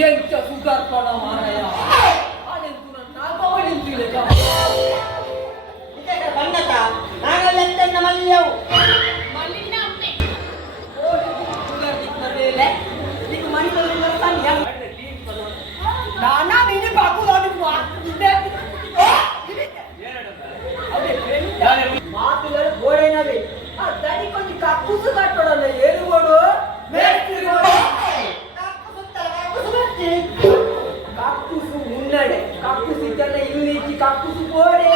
यांच्या सुधारपणा माराया आणि तुला नागावडील दिले का ಬಂದತ ನಾಗಲ್ಲಂತ ಮಲ್ಲಿಯವು ಮಲ್ಲಿನ ಅಮ್ಮೆ ಸುಧಾರಿಸಿದ್ದರೆ ಈಗ ಮಣಿಗಳಿಂದ ತಾನೆ ನಾನಾ ನೀನು ಬಾಕು ನೋಡುವ ಮಾತುಗಳು ಗೋಡೆನವೇ ಆ ದಡಿ ಕೊಂಚ ಕಕ್ಕುಸು ಕಟ್ಟೋಡಲ್ಲ ಏರುಗೋಡು ಕಕ್ಕುಸು ಮುನ್ನಡೆ ಕಕ್ಕುಸು ಇದ್ದಲ್ಲ ಇಲ್ಲಿ ಕಕ್ಕುಸು ಗೋಡೆ